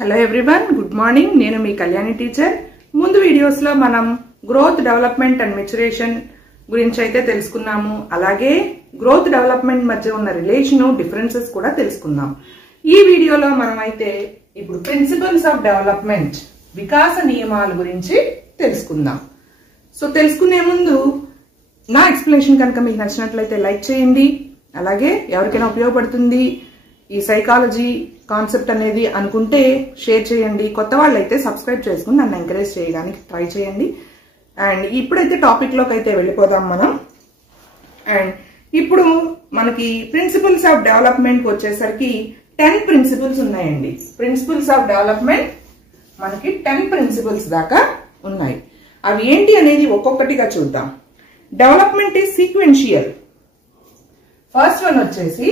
Hello everyone, good morning. నేను మీ Kalyani teacher. ముందు videos లో మనం గ్రోత్, డెవలప్మెంట్ అండ్ మెచ్యురేషన్ గురించి అయితే తెలుసుకున్నాము. అలాగే గ్రోత్, డెవలప్మెంట్ మధ్య ఉన్న రిలేషన్, డిఫరెన్సెస్ కూడా తెలుసుకున్నాం. ఈ వీడియోలో మనం అయితే ఇప్పుడు ప్రిన్సిపల్స్ ఆఫ్ డెవలప్మెంట్, వికాస నియమాల గురించి తెలుసుకుందాం. సో తెలుసుకునే ముందు నా ఎక్స్ప్లెనేషన్ కనుక మీకు నచ్చినట్లయితే లైక్ చేయండి. అలాగే ఎవరికైనా ఉపయోగపడుతుంది ఈ సైకాలజీ కాన్సెప్ట్ అనేది అనుకుంటే షేర్ చేయండి. కొత్త వాళ్ళు అయితే సబ్స్క్రైబ్ చేసుకుని నన్ను ఎంకరేజ్ చేయడానికి ట్రై చేయండి. అండ్ ఇప్పుడైతే టాపిక్ లోకి అయితే వెళ్ళిపోదాం మనం. అండ్ ఇప్పుడు మనకి ప్రిన్సిపల్స్ ఆఫ్ డెవలప్మెంట్ వచ్చేసరికి 10 ప్రిన్సిపల్స్ ఉన్నాయండి. ప్రిన్సిపల్స్ ఆఫ్ డెవలప్మెంట్ మనకి 10 ప్రిన్సిపల్స్ దాకా ఉన్నాయి. అవి ఏంటి అనేది ఒక్కొక్కటిగా చూద్దాం. Development is sequential. First one వచ్చేసి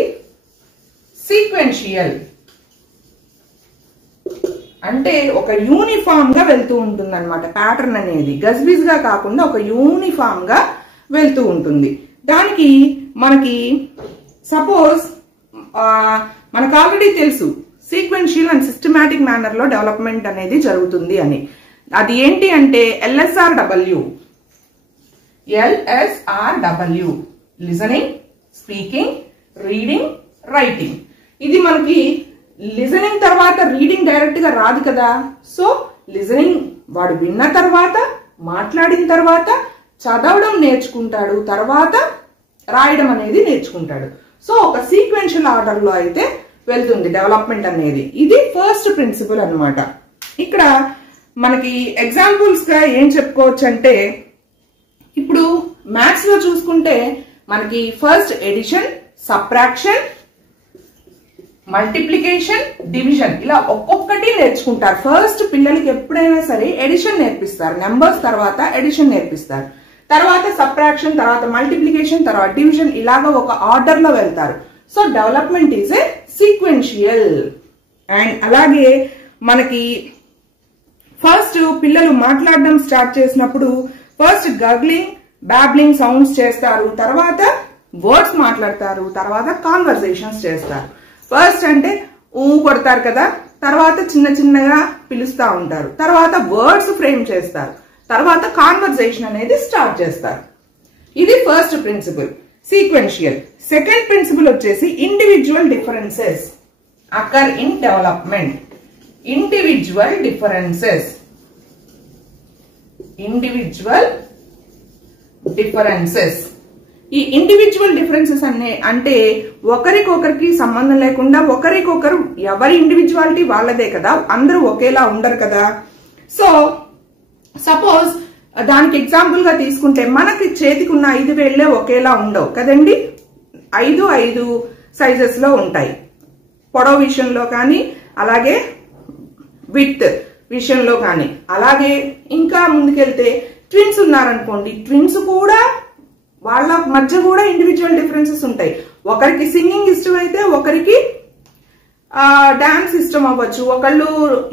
సీక్వెన్షియల్ అంటే ఒక యూనిఫామ్ గా వెళ్తూ ఉంటుంది అనమాట. ప్యాటర్న్ అనేది గజ్బిజ్ గా కాకుండా ఒక యూనిఫామ్ గా వెళ్తూ ఉంటుంది. దానికి మనకి సపోజ్ మనకు ఆల్రెడీ తెలుసు సీక్వెన్షియల్ అండ్ సిస్టమాటిక్ మేనర్ లో డెవలప్మెంట్ అనేది జరుగుతుంది అని. అది ఏంటి అంటే LSRW. Listening, speaking, reading, writing. ఇది మనకి లిజనింగ్ తర్వాత రీడింగ్ డైరెక్ట్ గా రాదు కదా. సో లిజనింగ్ వాడు విన్న తర్వాత, మాట్లాడిన తర్వాత చదవడం నేర్చుకుంటాడు, తర్వాత రాయడం అనేది నేర్చుకుంటాడు. సో ఒక సీక్వెన్షియల్ ఆర్డర్ లో అయితే వెళ్తుంది డెవలప్మెంట్ అనేది. ఇది ఫస్ట్ ప్రిన్సిపల్ అన్నమాట. ఇక్కడ మనకి ఎగ్జాంపుల్స్ గా ఏం చెప్పుకోవచ్చు అంటే, ఇప్పుడు మ్యాథ్స్ లో చూసుకుంటే మనకి first addition, subtraction, multiplication, division ఇలా ఒక్కొక్కటి నేర్చుకుంటారు. ఫస్ట్ పిల్లలకి ఎప్పుడైనా సరే ఎడిషన్ నేర్పిస్తారు, నెంబర్స్ తర్వాత ఎడిషన్ నేర్పిస్తారు, తర్వాత సబ్ట్రాక్షన్, తర్వాత మల్టిప్లికేషన్, తర్వాత డివిజన్, ఇలాగా ఒక ఆర్డర్ లో వెళ్తారు. So development is a sequential. And అలాగే మనకి ఫస్ట్ పిల్లలు మాట్లాడడం స్టార్ట్ చేసినప్పుడు ఫస్ట్ గగ్లింగ్, బ్యాబ్లింగ్ సౌండ్స్ చేస్తారు, తర్వాత వర్డ్స్ మాట్లాడతారు, తర్వాత కాన్వర్సేషన్స్ చేస్తారు. ఫస్ట్ అంటే కొడతారు కదా, తర్వాత చిన్న చిన్నగా పిలుస్తా ఉంటారు, తర్వాత వర్డ్స్ ఫ్రేమ్ చేస్తారు, తర్వాత కాన్వర్సేషన్ అనేది స్టార్ట్ చేస్తారు. ఇది first principle sequential. Second principle వచ్చేసి individual differences occur in development. Individual differences ఈ ఇండివిజువల్ డిఫరెన్సెస్ అంటే ఒకరికొకరికి సంబంధం లేకుండా ఒకరికొకరు ఎవరి ఇండివిజువాలిటీ వాళ్ళదే కదా, అందరూ ఒకేలా ఉండరు కదా. సో సపోజ్ దానికి ఎగ్జాంపుల్ గా తీసుకుంటే మనకి చేతికి ఉన్న 5 వేళ్లే ఒకేలా ఉండవు కదండి. 5 సైజెస్ లో ఉంటాయి, పొడవు విషయంలో కానీ, అలాగే విడ్త్ విషయంలో కానీ. అలాగే ఇంకా ముందుకెళ్తే ట్విన్స్ ఉన్నారనుకోండి, ట్విన్స్ కూడా వాళ్ళ మధ్య కూడా ఇండివిజువల్ డిఫరెన్సెస్ ఉంటాయి. ఒకరికి సింగింగ్ ఇష్టం అయితే ఒకరికి డాన్స్ ఇష్టం అవ్వచ్చు, ఒకళ్ళు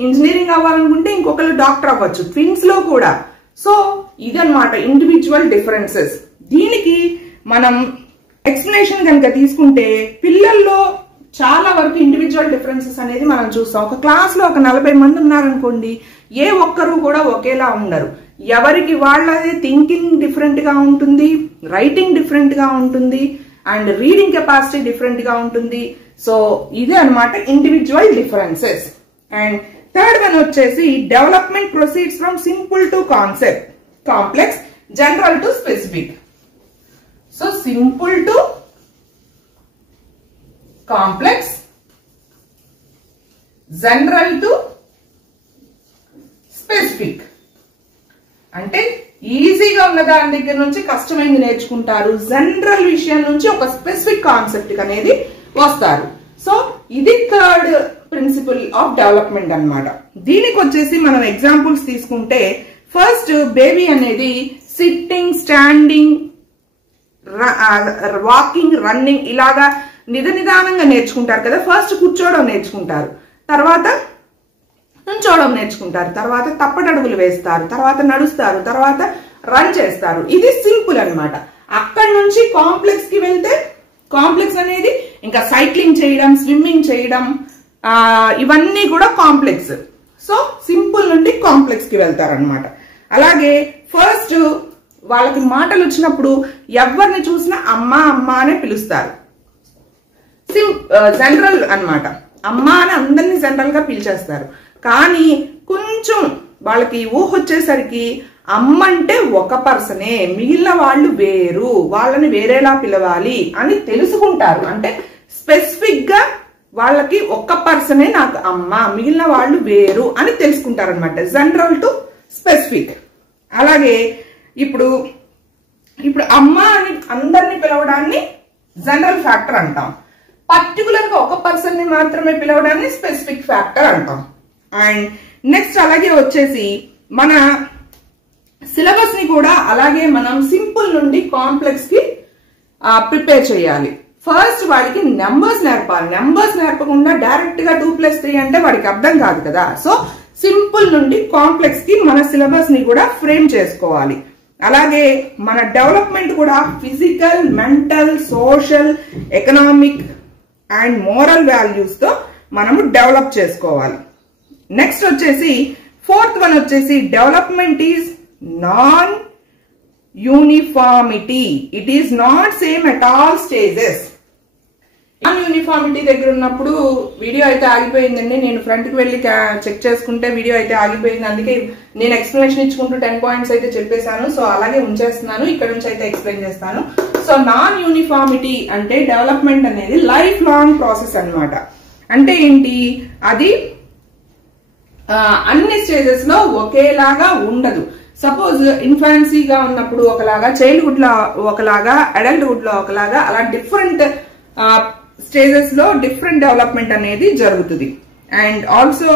ఇంజనీరింగ్ అవ్వాలనుకుంటే ఇంకొకళ్ళు డాక్టర్ అవ్వచ్చు ట్విన్స్ లో కూడా. సో ఇదన్నమాట ఇండివిజువల్ డిఫరెన్సెస్. దీనికి మనం ఎక్స్ప్లెనేషన్ కనుక తీసుకుంటే పిల్లల్లో చాలా వరకు ఇండివిజువల్ డిఫరెన్సెస్ అనేది మనం చూస్తాం. ఒక క్లాస్ లో ఒక 40 మంది ఉన్నారనుకోండి, ఏ ఒక్కరు కూడా ఒకేలా ఉండరు. ఎవరికి వాళ్ళదే థింకింగ్ డిఫరెంట్ గా ఉంటుంది, రైటింగ్ డిఫరెంట్ గా ఉంటుంది, అండ్ రీడింగ్ కెపాసిటీ డిఫరెంట్ గా ఉంటుంది. సో ఇదే అన్నమాట individual differences. And third one వచ్చేసి development proceeds from simple to concept, complex, general to specific. So simple to complex, general to specific. అంటే ఈజీగా ఉన్న దాని దగ్గర నుంచి కష్టమైంది నేర్చుకుంటారు, జనరల్ విషయం నుంచి ఒక స్పెసిఫిక్ కాన్సెప్ట్ అనేది వస్తారు. సో ఇది థర్డ్ ప్రిన్సిపల్ ఆఫ్ డెవలప్మెంట్ అన్నమాట. దీనికి వచ్చేసి మనం ఎగ్జాంపుల్స్ తీసుకుంటే ఫస్ట్ బేబీ అనేది సిట్టింగ్, స్టాండింగ్, వాకింగ్, రన్నింగ్ ఇలాగా నిదానంగా నేర్చుకుంటారు కదా. ఫస్ట్ కూర్చోవడం నేర్చుకుంటారు, తర్వాత నుంచోవడం నేర్చుకుంటారు, తర్వాత తప్పటడుగులు వేస్తారు, తర్వాత నడుస్తారు, తర్వాత రన్ చేస్తారు. ఇది సింపుల్ అన్నమాట. అక్కడి నుంచి కాంప్లెక్స్ కి వెళ్తే కాంప్లెక్స్ అనేది ఇంకా సైక్లింగ్ చేయడం, స్విమ్మింగ్ చేయడం, ఇవన్నీ కూడా కాంప్లెక్స్. సో సింపుల్ నుండి కాంప్లెక్స్ కి వెళ్తారనమాట. అలాగే ఫస్ట్ వాళ్ళకి మాటలు వచ్చినప్పుడు ఎవరిని చూసినా అమ్మ అమ్మ అనే పిలుస్తారు. జనరల్ అన్నమాట. అమ్మ అని అందరినీ జనరల్ గా పిలిచేస్తారు. కానీ కొంచెం వాళ్ళకి ఊహ వచ్చేసరికి అమ్మ అంటే ఒక పర్సనే, మిగిలిన వాళ్ళు వేరు, వాళ్ళని వేరేలా పిలవాలి అని తెలుసుకుంటారు. అంటే స్పెసిఫిక్ గా వాళ్ళకి ఒక్క పర్సనే నాకు అమ్మ, మిగిలిన వాళ్ళు వేరు అని తెలుసుకుంటారు అనమాట. General to specific. అలాగే ఇప్పుడు అమ్మ అని అందరిని పిలవడాన్ని జనరల్ ఫ్యాక్టర్ అంటాం. పర్టికులర్ గా ఒక పర్సన్ ని మాత్రమే పిలవడాన్ని స్పెసిఫిక్ ఫ్యాక్టర్ అంటాం. అండ్ నెక్స్ట్ అలాగే వచ్చేసి మన సిలబస్ ని కూడా అలాగే మనం సింపుల్ నుండి కాంప్లెక్స్ కి ప్రిపేర్ చేయాలి. ఫస్ట్ వాడికి నెంబర్స్ నేర్పాలి. నెంబర్స్ నేర్పకుండా డైరెక్ట్ గా 2+3 అంటే వాడికి అర్థం కాదు కదా. సో సింపుల్ నుండి కాంప్లెక్స్ కి మన సిలబస్ ని కూడా ఫ్రేమ్ చేసుకోవాలి. అలాగే మన డెవలప్మెంట్ కూడా physical, mental, social, economic and moral values తో మనము డెవలప్ చేసుకోవాలి. నెక్స్ట్ వచ్చేసి ఫోర్త్ వన్ వచ్చేసి development is non uniformity. It is not same at all stages. Non uniformity దగ్గర ఉన్నప్పుడు వీడియో అయితే ఆగిపోయిందండి. నేను ఫ్రంట్ కి వెళ్ళి చెక్ చేసుకుంటే వీడియో అయితే ఆగిపోయింది. అందుకే నేను ఎక్స్ప్లెనేషన్ ఇచ్చుకుంటూ 10 పాయింట్స్ అయితే చెప్పేశాను. సో అలాగే ఉంచేస్తున్నాను. ఇక్కడ నుంచి అయితే ఎక్స్ప్లెయిన్ చేస్తాను. సో నాన్ యూనిఫార్మిటీ అంటే డెవలప్మెంట్ అనేది లైఫ్ లాంగ్ ప్రాసెస్ అన్నమాట. అంటే ఏంటి, అది అన్ని స్టేజెస్ లో ఒకేలాగా ఉండదు. సపోజ్ ఇన్ఫాన్సీగా ఉన్నప్పుడు ఒకలాగా, చైల్డ్హుడ్ లో ఒకలాగా, అడల్ట్హుడ్ లో ఒకలాగా, అలా డిఫరెంట్ స్టేజెస్ లో డిఫరెంట్ డెవలప్మెంట్ అనేది జరుగుతుంది. అండ్ ఆల్సో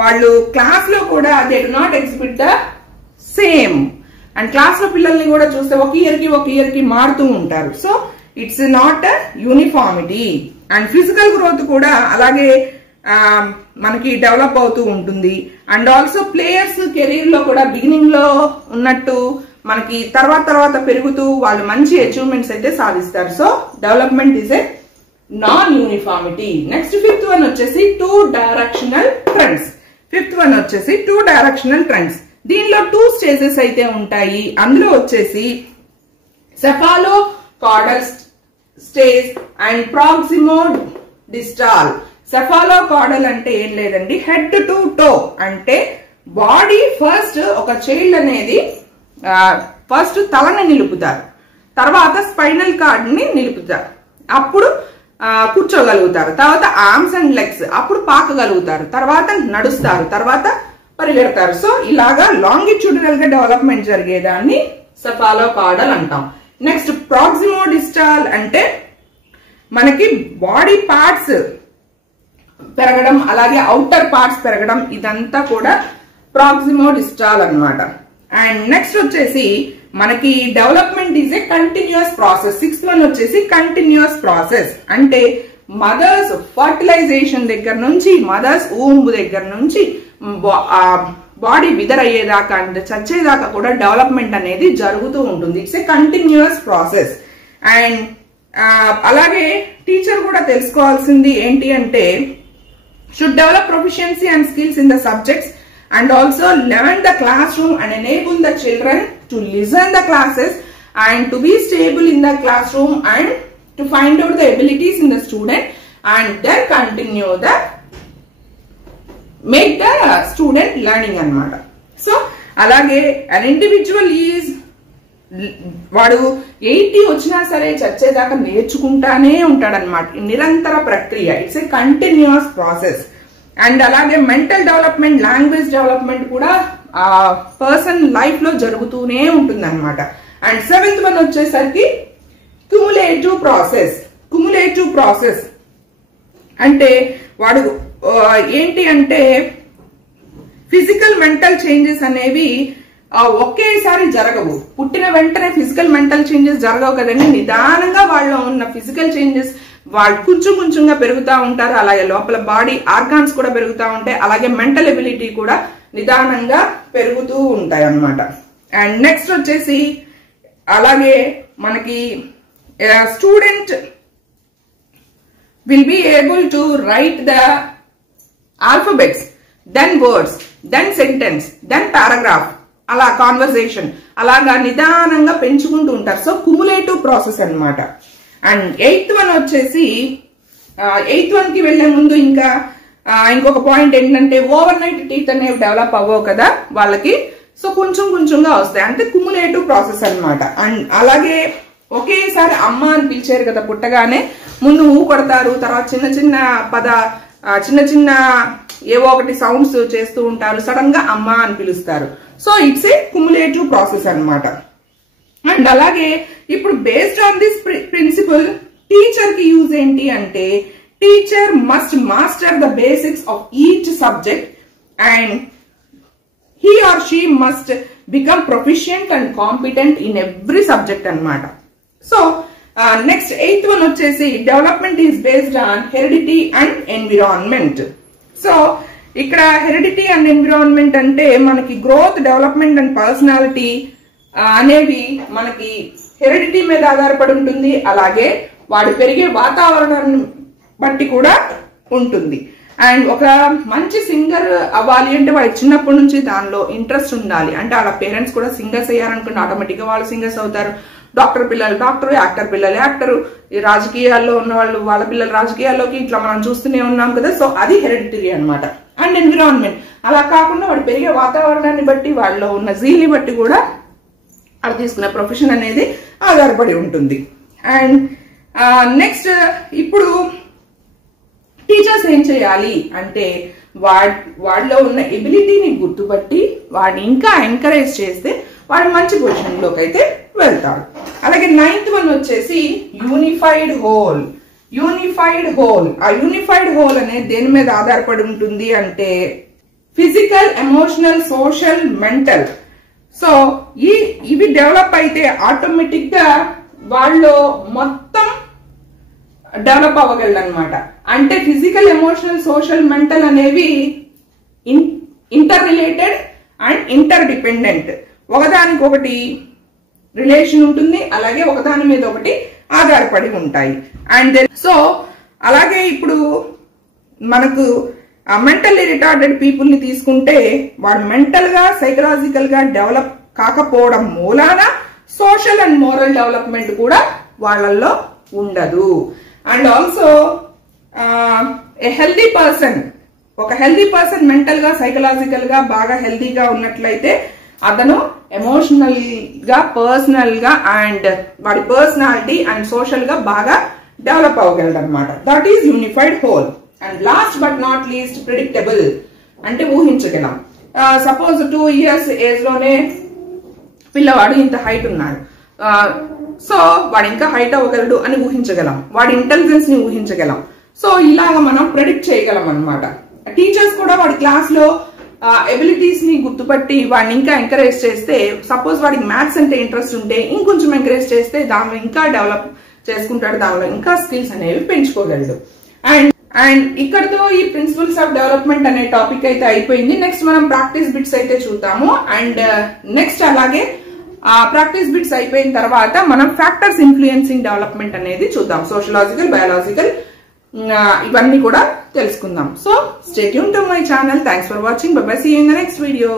వాళ్ళు క్లాస్ లో కూడా they do not exhibit the same. And class లో పిల్లల్ని కూడా చూస్తే ఒక ఇయర్ కి మారుతూ ఉంటారు. So it's not uniformity. And physical growth కూడా అలాగే మనకి డెవలప్ అవుతూ ఉంటుంది. అండ్ ఆల్సో ప్లేయర్స్ కెరీర్ లో కూడా బిగినింగ్ లో ఉన్నట్టు మనకి తర్వాత పెరుగుతూ వాళ్ళు మంచి అచీవ్మెంట్స్ అయితే సాధిస్తారు. So development is a non uniformity. Next fifth one వచ్చేసి టూ డైరెక్షనల్ ట్రెండ్స్. దీనిలో 2 స్టేజెస్ అయితే ఉంటాయి. అందులో వచ్చేసి సెఫాలో కార్డల్ స్టేజ్ అండ్ ప్రాక్సిమో డిస్టాల్. సెఫాలో కార్డల్ అంటే ఏం లేదండి, హెడ్ టు టో. అంటే బాడీ ఫస్ట్ ఒక చైల్డ్ అనేది ఫస్ట్ తలని నిలుపుతారు, తర్వాత స్పైనల్ కార్డ్ ని నిలుపుతారు, అప్పుడు కూర్చోగలుగుతారు, తర్వాత ఆర్మ్స్ అండ్ లెగ్స్, అప్పుడు పాకగలుగుతారు, తర్వాత నడుస్తారు, తర్వాత పరిగెడతారు. సో ఇలాగా లాంగిట్యూడినల్ గా డెవలప్మెంట్ జరిగేదాన్ని సెఫాలో కార్డల్ అంటాం. నెక్స్ట్ ప్రాక్సిమో డిస్టాల్ అంటే మనకి బాడీ పార్ట్స్ పెరగడం, అలాగే అవుటర్ పార్ట్స్ పెరగడం, ఇదంతా కూడా ప్రాక్సిమో డిస్టాల్ అన్నమాట. అండ్ నెక్స్ట్ వచ్చేసి మనకి development is a continuous process. 6th one వచ్చేసి కంటిన్యూస్ ప్రాసెస్. అంటే మదర్స్ ఫర్టిలైజేషన్ దగ్గర నుంచి, మదర్స్ ఊంబ్ దగ్గర నుంచి బాడీ విదర్ అయ్యేదాకా అంటే చచ్చేదాకా కూడా డెవలప్మెంట్ అనేది జరుగుతూ ఉంటుంది. It's a continuous process. And అలాగే టీచర్ కూడా తెలుసుకోవాల్సింది ఏంటి అంటే should develop proficiency and skills in the subjects and also learn the classroom and enable the children to listen the classes and to be stable in the classroom and to find out the abilities in the student and then continue the make the student learning anamata. So alage an individual is వాడు 80 వచ్చినా సరే చచ్చేదాకా నేర్చుకుంటానే ఉంటాడనమాట. నిరంతర ప్రక్రియ. It's a continuous process. And అలాగే mental development, language development కూడా person life లో జరుగుతూనే ఉంటుంది అనమాట. అండ్ 7th వన్ వచ్చేసరికి క్యుములేటివ్ ప్రాసెస్ అంటే వాడు ఏంటి అంటే ఫిజికల్ మెంటల్ చేంజెస్ అనేవి ఒకేసారి జరగవు. పుట్టిన వెంటనే ఫిజికల్ మెంటల్ చేంజెస్ జరగవు కదండి. నిదానంగా వాళ్ళలో ఉన్న ఫిజికల్ చేంజెస్ వాళ్ళు కొంచెంగా పెరుగుతూ ఉంటారు. అలాగే లోపల బాడీ ఆర్గాన్స్ కూడా పెరుగుతూ ఉంటాయి. అలాగే మెంటల్ ఎబిలిటీ కూడా నిదానంగా పెరుగుతూ ఉంటాయి అన్నమాట. అండ్ నెక్స్ట్ వచ్చేసి అలాగే మనకి student will be able to write the alphabets, then words, then sentence, then paragraph, అలా కాన్వర్సేషన్, అలాగా నిదానంగా పెంచుకుంటూ ఉంటారు. సో కుములేటివ్ ప్రాసెస్ అన్నమాట. అండ్ 8th వన్ వచ్చేసి 8th వన్ కి వెళ్లే ముందు ఇంకొక పాయింట్ ఏంటంటే ఓవర్ నైట్ టీత్ అనేవి డెవలప్ అవ్వవు కదా వాళ్ళకి. సో కొంచెం కొంచెంగా వస్తాయి, అంటే కుములేటివ్ ప్రాసెస్ అన్నమాట. అండ్ అలాగే ఒకేసారి అమ్మ అని పిలిచారు కదా పుట్టగానే, ముందు ఊ కొడతారు, తర్వాత చిన్న చిన్న ఏవో ఒకటి సౌండ్స్ చేస్తూ ఉంటారు, సడన్ గా అమ్మ అని పిలుస్తారు. So it's a cumulative process అన్నమాట. అండ్ అలాగే ఇప్పుడు based on this principle teacher కి యూజ్ ఏంటి అంటే, teacher must master the basics of each subject and he or she must become proficient and competent in every subject అన్నమాట. So next 8th one వచ్చేసి development is based on heredity and environment. So ఇక్కడ heredity and environment అంటే మనకి growth, development and personality అనేవి మనకి heredity మీద ఆధారపడి ఉంటుంది, అలాగే వాడు పెరిగే వాతావరణాన్ని బట్టి కూడా ఉంటుంది. అండ్ ఒక మంచి సింగర్ అవ్వాలి అంటే వాడికి చిన్నప్పటి నుంచి దానిలో ఇంట్రెస్ట్ ఉండాలి. అంటే వాళ్ళ పేరెంట్స్ కూడా సింగర్స్ అయ్యారనుకుంటే ఆటోమేటిక్ గా వాళ్ళు సింగర్స్ అవుతారు. డాక్టర్ పిల్లలు డాక్టర్, యాక్టర్ పిల్లలు యాక్టర్, ఈ రాజకీయాల్లో ఉన్న వాళ్ళు వాళ్ళ పిల్లలు రాజకీయాల్లోకి ఇట్లా మనం చూస్తూనే ఉన్నాం కదా. సో అది హెరిడిటరీ అన్నమాట. అండ్ ఎన్విరాన్మెంట్ అలా కాకుండా వాడు పెరిగే వాతావరణాన్ని బట్టి, వాళ్ళలో ఉన్న జీల్ని బట్టి కూడా అది తీసుకునే ప్రొఫెషన్ అనేది ఆధారపడి ఉంటుంది. అండ్ నెక్స్ట్ ఇప్పుడు టీచర్స్ ఏం చేయాలి అంటే, వాడిలో ఉన్న ఎబిలిటీని గుర్తుపట్టి వాడిని ఇంకా ఎంకరేజ్ చేస్తే వాడు మంచి పొజిషన్ లోకి అయితే వెళ్తాడు. అలాగే 9th వన్ వచ్చేసి యూనిఫైడ్ హోల్. యూనిఫైడ్ హోల్, ఆ యూనిఫైడ్ హోల్ అనేది దేని మీద ఆధారపడి ఉంటుంది అంటే physical, emotional, social, mental. So ఇవి డెవలప్ అయితే ఆటోమేటిక్ గా వాళ్ళు మొత్తం డెవలప్ అవ్వగలరు అనమాట. అంటే ఫిజికల్, ఎమోషనల్, సోషల్, మెంటల్ అనేవి inter related and inter dependent. ఒకదానికొకటి రిలేషన్ ఉంటుంది, అలాగే ఒకదాని మీద ఒకటి ఆధారపడి ఉంటాయి. అండ్ సో అలాగే ఇప్పుడు మనకు మెంటల్లీ రిటార్డెడ్ పీపుల్ ని తీసుకుంటే వాడు మెంటల్ గా, సైకలాజికల్ గా డెవలప్ కాకపోవడం మూలాన సోషల్ అండ్ మోరల్ డెవలప్మెంట్ కూడా వాళ్ళల్లో ఉండదు. And also a healthy person, ఒక హెల్దీ పర్సన్ మెంటల్ గా, సైకలాజికల్ గా బాగా హెల్దీగా ఉన్నట్లయితే అతను ఎమోషనల్ గా, పర్సనల్ గా అండ్ వాడి పర్సనాలిటీ అండ్ సోషల్ గా బాగా డెవలప్ అవ్వగలడు అనమాట. That is unified whole. And last but not least predictable, అంటే ఊహించగలం. సపోజ్ 2 years ఏజ్ లోనే పిల్లవాడు ఇంత హైట్ ఉన్నాడు, సో వాడు ఇంకా హైట్ అవ్వగలడు అని ఊహించగలం, వాడి ఇంటెలిజెన్స్ ని ఊహించగలం. సో ఇలాగా మనం ప్రెడిక్ట్ చేయగలం అనమాట. టీచర్స్ కూడా వాడి క్లాస్ లో ఎబిలిటీస్ ని గుర్తుపట్టి వాడిని ఇంకా ఎంకరేజ్ చేస్తే, సపోజ్ వాడికి మ్యాథ్స్ అంటే ఇంట్రెస్ట్ ఉంటే ఇంకొంచెం ఎంకరేజ్ చేస్తే దానిలో ఇంకా డెవలప్ చేసుకుంటాడు, దానిలో ఇంకా స్కిల్స్ అనేవి పెంచుకోగలడు. అండ్ ఇక్కడతో ఈ ప్రిన్సిపల్స్ ఆఫ్ డెవలప్మెంట్ అనే టాపిక్ అయితే అయిపోయింది. నెక్స్ట్ మనం ప్రాక్టీస్ బిట్స్ అయితే చూద్దాము. అండ్ నెక్స్ట్ అలాగే ప్రాక్టీస్ బిట్స్ అయిపోయిన తర్వాత మనం ఫ్యాక్టర్స్ ఇన్ఫ్లుయెన్సింగ్ డెవలప్మెంట్ అనేది చూద్దాం. సోషలాజికల్, బయాలజికల్ ఇవన్నీ కూడా తెలుసుకుందాం. So stay tune to my channel. Thanks for watching. Bye bye. See you in the next video.